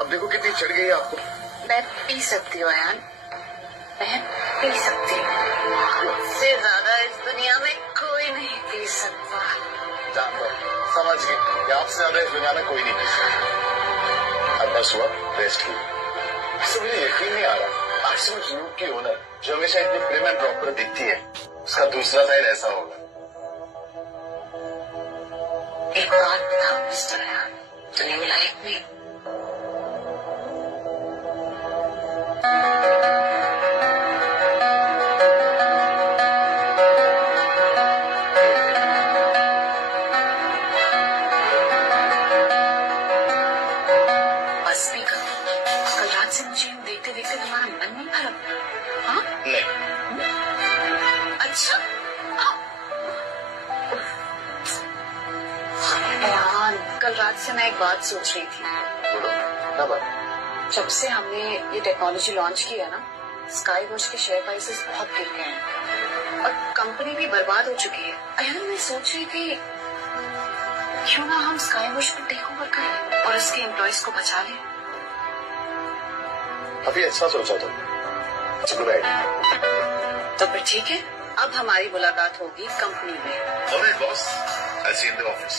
अब देखो कितनी चढ़ गई है आपको। मैं पी सकती हूँ अयान, मैं पी सकती हूँ। मुझसे ज्यादा इस दुनिया में कोई नहीं पी सकता। जान दो, समझ गए कि आपसे ज्यादा इस दुनिया में कोई नहीं पी सकता। अब बस हुआ, रेस्ट की। वैसे मुझे यकीन नहीं आ रहा मैक्सिमम यूट्यूब की ओनर जो हमेशा इतनी प्रिम एंड प्रॉपर दिखती है, उसका दूसरा साइड ऐसा होगा। एक बात बताओ mister Ayan, do you like me? बस भी करो, कल रात से मुझे देखते देखते तुम्हारा मन नहीं भरा? हाँ नहीं। अच्छा अयान, कल रात से मैं एक बात सोच रही थी। बोलो, क्या बात? जब से हमने ये टेक्नोलॉजी लॉन्च की है ना, स्काई वॉच के शेयर प्राइसेस बहुत गिर गए हैं और कंपनी भी बर्बाद हो चुकी है। अयान, मैं सोच रही थी क्यों ना हम स्काई वॉच को टेक ओवर करें और उसके एम्प्लॉयज को बचा लें। अभी अच्छा सोचा तुम। Good idea. तो फिर ठीक है, अब हमारी मुलाकात होगी कंपनी में। Alright boss, I see in the office.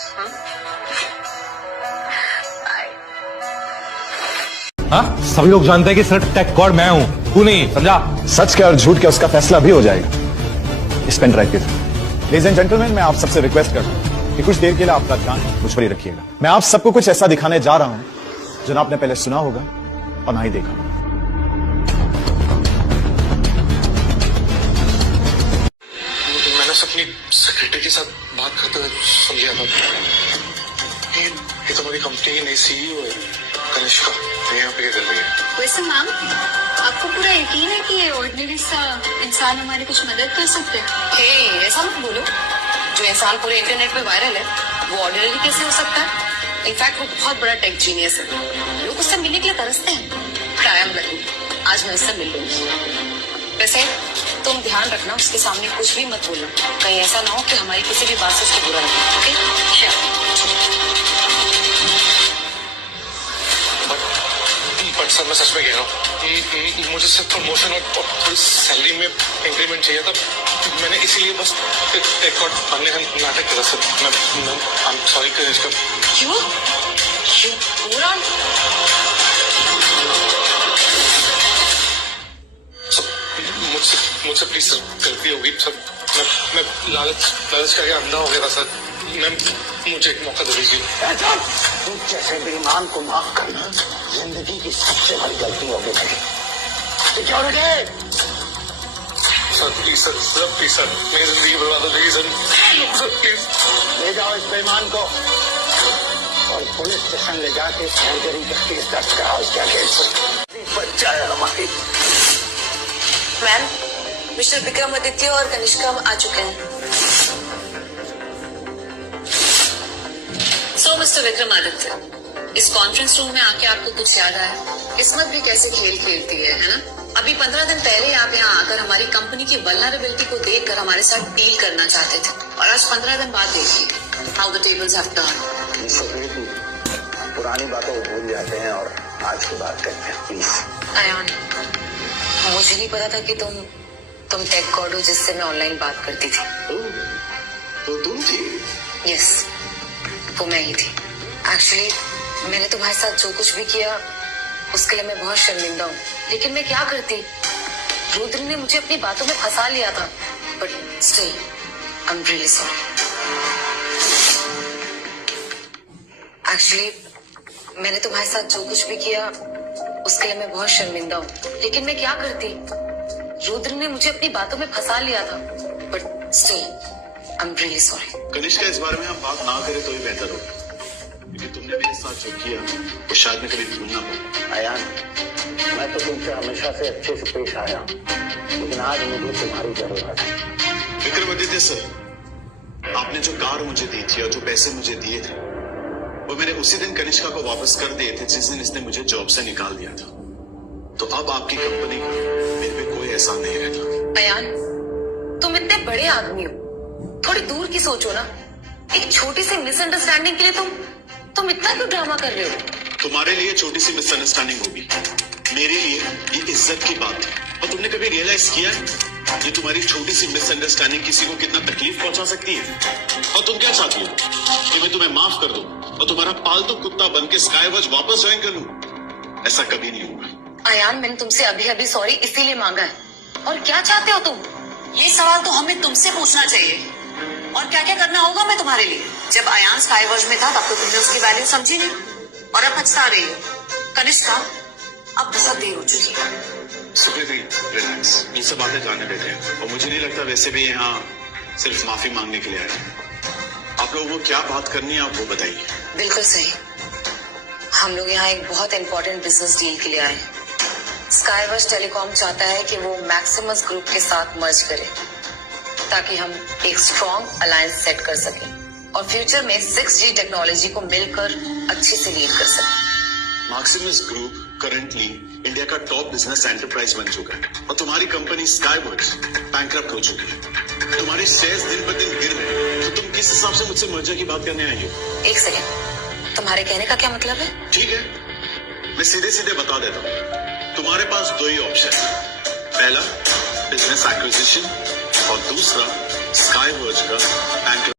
हाँ, सभी लोग जानते हैं कि सिर्फ टेक गॉड मैं हूँ, तू नहीं, समझा? सच क्या और झूठ क्या उसका फैसला भी हो जाएगा इस पेन ड्राइव के थ्रू। लेडीज एंड जेंटलमैन, मैं आप सबसे रिक्वेस्ट करता हूँ कि कुछ देर के लिए आपका ध्यान मुझ पर ही रखिएगा। मैं आप सबको कुछ ऐसा दिखाने जा रहा हूँ जो ना आपने पहले सुना होगा और ना ही देखा। मैंने अपनी सेक्रेटरी के साथ बात करते हुए सुन लिया था। ये तो हमारी कंपनी की नई सीईओ है कनिष्का, यहाँ पे क्या कर रही है? वैसे मैम, आपको पूरा यकीन है कि ये ऑर्डिनरी सा इंसान हमारी कुछ मदद कर सकते हैं? हे, ऐसा मत बोलो। जो इंसान पूरे इंटरनेट पे वायरल है वो ऑर्डिनरी कैसे हो सकता है? इनफैक्ट वो बहुत बड़ा टेक जीनियस है, लोग उससे मिलने के लिए तरसते हैं। बट आई एम लकी, आज मैं उससे मिल लूंगी। वैसे तुम ध्यान रखना, उसके सामने कुछ भी मत बोलना, कहीं ऐसा ना हो कि हमारी किसी भी बात से उसको बुरा लगे। ओके? श्योर। बट सर, मैं सच में कह रहा हूँ, मुझे सिर्फ प्रमोशन और थोड़ी सैलरी में इंक्रीमेंट चाहिए था। मैंने इसीलिए बस एक और बनने का नाटक करा सर। मैं आई एम सॉरी कनिष्का। क्यों पूरा? मुझसे प्लीज सर, गलती हो गई सर। मैं लालच करके अंधा हो गया था सर। मुझे एक मौका दे दीजिए। तुम जैसे बेईमान को माफ करना जिंदगी की सबसे बड़ी गलती होगी। Security sir please sir, please sir, मेरी जिंदगी बर्बाद हो गई सर, प्लीज ले जाओ इस बेईमान को और पुलिस स्टेशन ले जाके सर्जरी का केस दर्ज कराओ। क्या केस बच्चा है हमारी। मैम, मिस्टर विक्रमादित्य और कनिष्का आ चुके हैं। सो मिस्टर विक्रमादित्य, इस कॉन्फ्रेंस रूम में आके आपको कुछ याद आया? किस्मत भी कैसे खेल खेलती है ना? अभी 15 दिन पहले आप यहाँ आकर हमारी कंपनी की वल्नरेबिलिटी को देखकर हमारे साथ डील करना चाहते थे, और आज 15 दिन बाद देखिए how the tables have turned. पुरानी बातों को भूल जाते हैं और आज की बात करते हैं प्लीज। अयान, मुझे नहीं पता था कि तुम टेक गॉड हो जिससे मैं ऑनलाइन बात करती थी। तो तुम थी? यस, वो मैं ही थी। एक्चुअली मैंने तुम्हारे साथ जो कुछ भी किया उसके लिए मैं बहुत शर्मिंदा हूँ, लेकिन मैं क्या करती? रुद्र ने मुझे अपनी बातों में फंसा लिया था, but still I am really sorry. Actually मैंने तुम्हारे साथ जो कुछ भी किया उसके लिए मैं बहुत शर्मिंदा हूँ, लेकिन मैं क्या करती? रुद्र ने मुझे अपनी बातों में फंसा लिया था, but still I am really sorry. Kanishka, इस बारे में हम बात ना करें तो ही बेहतर होगा, क्योंकि तुमने मेरे साथ जो किया वो शायद मैं कभी भूल ना पाऊं। अयान, मैं तो तुमसे हमेशा से अच्छे से पेश आया हूँ, लेकिन आज मुझे तुम्हारी जरूरत है। विक्रमादित्य सर, आपने जो कार मुझे दी थी और जो पैसे मुझे दिए थे वो मैंने उसी दिन कनिष्का को वापस कर दिए थे जिस दिन इसने मुझे जॉब से निकाल दिया था। तो अब आपकी कंपनी का मेरे पे कोई एहसान नहीं रहता। अयान, तुम इतने बड़े आदमी हो, थोड़ी दूर की सोचो ना। एक छोटी सी मिसअंडरस्टैंडिंग के लिए तुम इतना क्यों ड्रामा कर रहे हो? तुम्हारे लिए छोटी सी मिसअंडरस्टैंडिंग होगी, मेरे लिए ये इज्जत की बात है। और तुमने कभी रियलाइज किया है ये तुम्हारी छोटी सी मिसअंडरस्टैंडिंग किसी को कितना तकलीफ पहुंचा सकती है? और तुम क्या चाहती हो कि मैं तुम्हें माफ कर दूं और तुम्हारा पालतू कुत्ता बन के स्काईवॉच वापस ज्वाइन कर लूं? ऐसा कभी नहीं होगा। अयान, मैंने तुमसे अभी अभी सॉरी इसीलिए मांगा है। और क्या चाहते हो तुम? ये सवाल तो हमें तुमसे पूछना चाहिए। और क्या क्या करना होगा मैं तुम्हारे लिए? जब अयान स्काईवॉच में था तब तो तुमने उसकी वैल्यू समझी नहीं, और अब पछता रही हो। कनिष्का, अब बहुत देर हो चुकी है। सुप्रीति, रिलैक्स, ये सब बातें जाने देते हैं। और मुझे नहीं लगता वैसे भी यहाँ सिर्फ माफी मांगने के लिए आए हैं। आप लोगों को क्या बात करनी है आप वो बताइए। बिल्कुल सही। हम लोग यहाँ एक बहुत इंपॉर्टेंट बिजनेस डील के लिए आए हैं। स्काईवॉच टेलीकॉम चाहता है कि वो मैक्सिमस ग्रुप के साथ मर्ज करे ताकि हम एक स्ट्रॉन्ग अलायंस सेट कर सकें और फ्यूचर में 6G टेक्नोलॉजी को मिलकर अच्छे से लीड कर सकें। मैक्सिमस ग्रुप करंटली इंडिया का टॉप बिजनेस एंटरप्राइज बन चुका है और तुम्हारी कंपनी स्काईवॉच बैंकरप्ट हो चुकी है। तुम्हारे शेयर्स दिन ब दिन गिर रहे हैं, तो तुम किस हिसाब से मुझसे मर्जर की बात करने आई हो? एक सेकेंड, तुम्हारे कहने का क्या मतलब है? ठीक है, मैं सीधे सीधे बता देता हूँ। तुम्हारे पास दो ही ऑप्शन है, पहला बिजनेस एक्विजिशन और दूसरा स्काईवॉच का बैंक